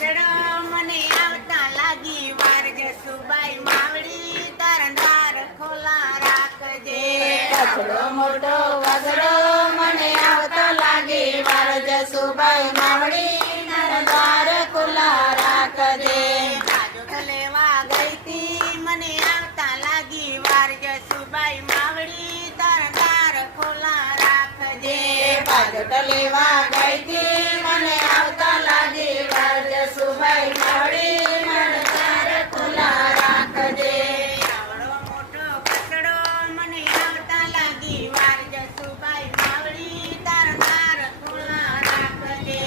કચડો મને આવતા લાગી વાર જસુબાઈ માવડી તારા દ્વાર ખોલા રાખજે કચડો મોટો વગડો મને આવતો લાગી વાર જસુબાઈ માવડી તારા દ્વાર ખુલ્લા રાખજે કાજોઠ લેવા ગઈ તી મને આવતા લાગી વાર જસુબાઈ માવડી તારા દ્વાર ખોલા રાખજે કાજોઠ લેવા ગઈ તી મને આવતા લાગી વાર જસુબાઈ માવડી તારા દ્વાર ખુલ્લા રાખજે આવડો મોટો કચડો મને આવતા લાગી વાર જસુબાઈ માવડી તારા દ્વાર ખોલા રાખજે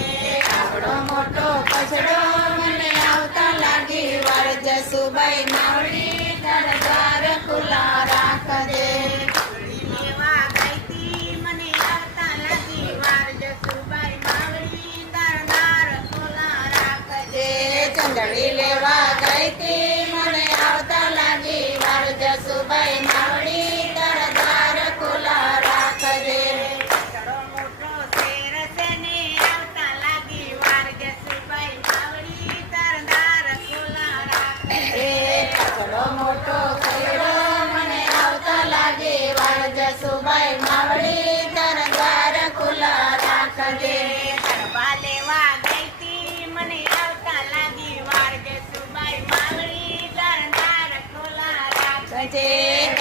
આવડો મોટો કચડો મને આવતા લાગી વાર જસુબાઈ માવડી તારા દ્વાર ખુલ્લા રાખજે ઘડી લેવા ગઈ તી મને આવતા લાગી વાર જસુબાઈ માવડી તારા દ્વાર ખોલા રાખજે ચંદડી લેવા ગઈ તી મને આવતા લાગી વાર જસુબાઈ માવડી તારા દ્વાર ખુલ્લા રાખજે કચડો મોટો શેર છે ને આવતા લાગી વાર જસુબાઈ માવડી તારા દ્વાર ખોલા રાખજે કચડો મોટો કયડો મને આવતા લાગી વાર જસુબાઈ માવડી તારા દ્વાર ખુલ્લા રાખજે ગરબા લેવા ગઈ તી મને આવતા લાગી વાર જસુબાઈ માવડી તારા દ્વાર ખોલા રાખજે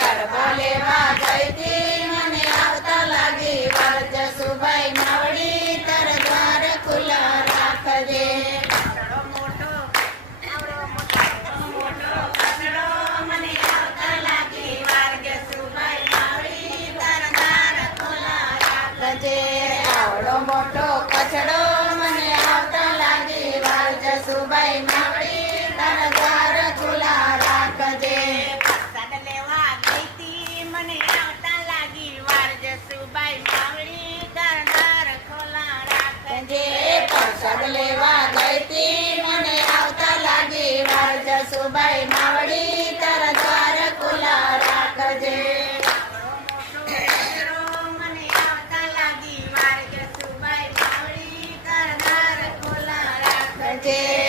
ગરબો લેવા ગઈ તી મને આવતા લાગી વાર જસુબાઈ માવડી તારા દ્વાર ખુલ્લા રાખજે કચડો મોટો કચડો મને આવતા લાગી વાર જસુબાઈ માવડી તારા દ્વાર ખોલા રાખજે આવડો મોટો કચડો મને આવતા લાગી વાર જસુબાઈ માવડી તારા દ્વાર ખુલ્લા રાખજે પ્રસાદ લેવા ગઈ તી મને આવતા લાગી વાર જસુબાઈ માવડી તારા દ્વાર ખોલા રાખજે પ્રસાદ લેવા ગઈ તી મને આવતા લાગી વાર જસુબાઈ માવડી તારા દ્વાર ખુલ્લા રાખજે મને આવતા લાગી વાર જસુબાઈ માવડી તારા દ્વાર ખોલા રાખજે